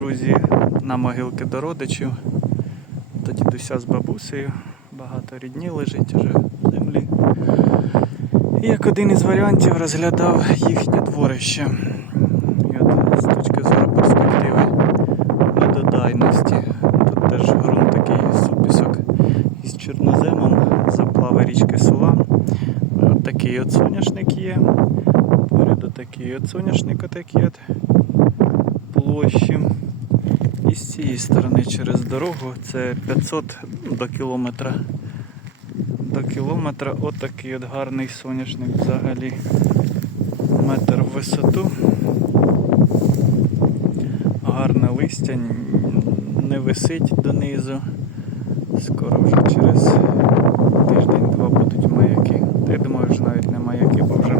Друзі, на могилки до родичів, до дідуся з бабусею. Багато рідні лежить уже в землі. І як один із варіантів розглядав їхнє дворище. І от з точки зору перспективи недодайності. Тут теж ґрунт такий супісок із чорноземом, заплави річки Сула. От такий от соняшник є. Поряд такий от соняшник отакий от площі. З цієї сторони через дорогу це 500 до кілометра. До кілометра отакий от гарний соняшник взагалі. Метр в висоту. Гарне листя, не висить донизу. Скоро вже через тиждень-два будуть маяки. Я думаю, вже навіть не маяки, бо вже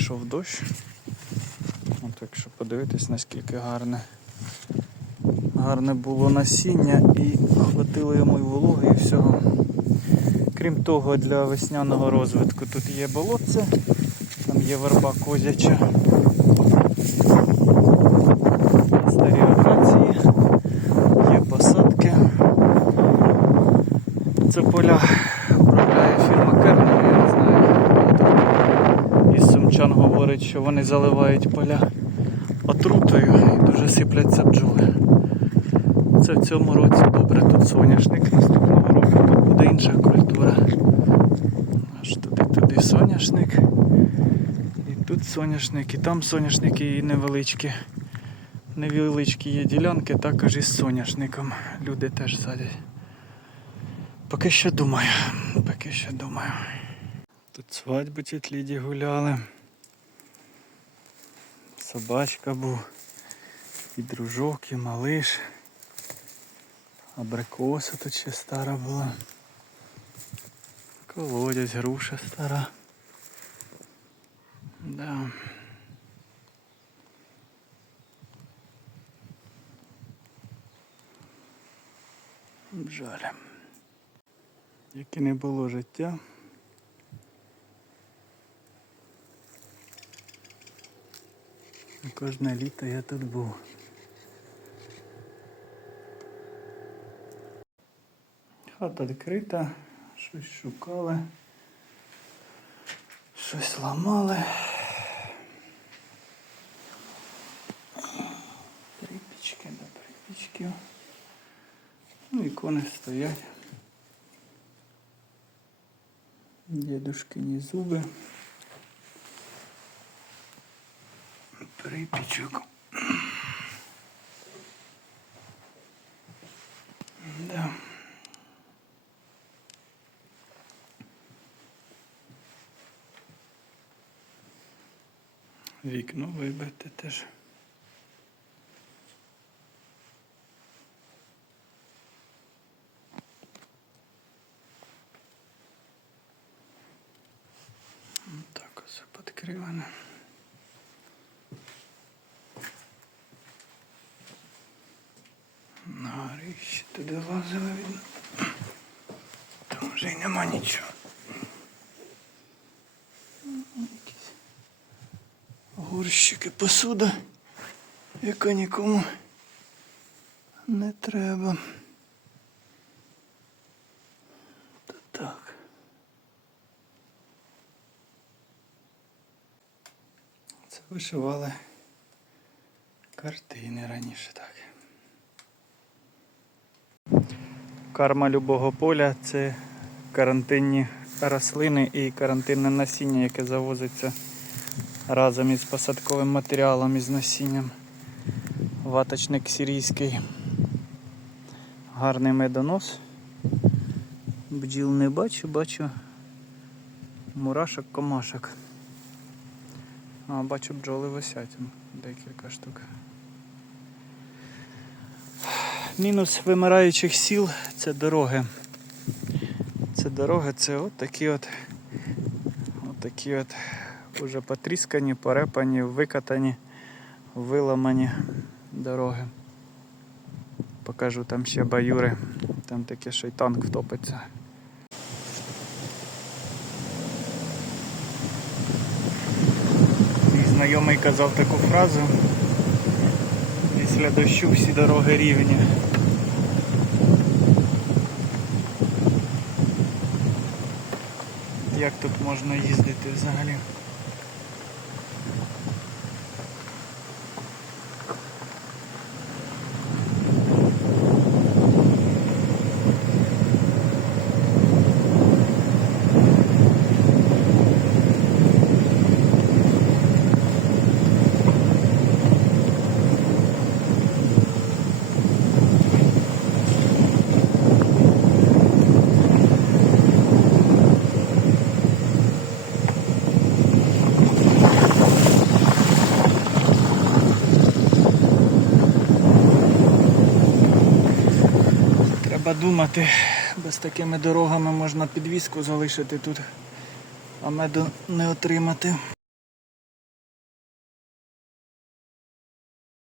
Пройшов дощ. От якщо подивитись, наскільки гарне. Гарне було насіння і хватило йому і вологи і всього. Крім того, для весняного розвитку тут є болотце, там є верба козяча. Старі акації, є посадки. Це поля управляє фірма Кернер, я не знаю. Говорить, що вони заливають поля отрутою і дуже сипляться бджоли. Це в цьому році добре тут соняшник, наступного року тут буде інша культура. Аж туди-туди соняшник. І тут соняшник, і там соняшники і невеличкі. Невеличкі є ділянки, також із соняшником. Люди теж садять. Поки що думаю. Поки що думаю. Тут свадьби тітліді гуляли. Собачка був. І дружок, і малиш. Абрикоса тут ще стара була. Колодязь, груша стара. Да. Жаль. Яке не було життя. Кожне літо я тут був. Хата відкрита, щось шукали, щось ламали. Припічки до припічків. Ну, ікони стоять. Дедушкині зуби. Припічок. Да. Вікно вибите теж. Так ось підкриване. На горищі туди лазили видно. Там вже й нема нічого. Якісь Горщики, посуда, яка нікому не треба. Та так. Це вишивали картини раніше так. Карма любого поля це карантинні рослини і карантинне насіння, яке завозиться разом із посадковим матеріалом із насінням. Ваточник сирійський. Гарний медонос. Бджіл не бачу, бачу мурашок, комашок. А, бачу бджоли висять, декілька штук. Мінус вимираючих сіл це дороги. Це дороги, це от такі от, от такі от уже потріскані, порепані, викатані, виламані дороги. Покажу там ще баюри, там таке, що й танк втопиться. Мій Знайомий казав таку фразу. Після дощу всі дороги рівні. Як тут можна їздити взагалі? Треба думати, без такими дорогами можна підвізку залишити тут, а меду не отримати.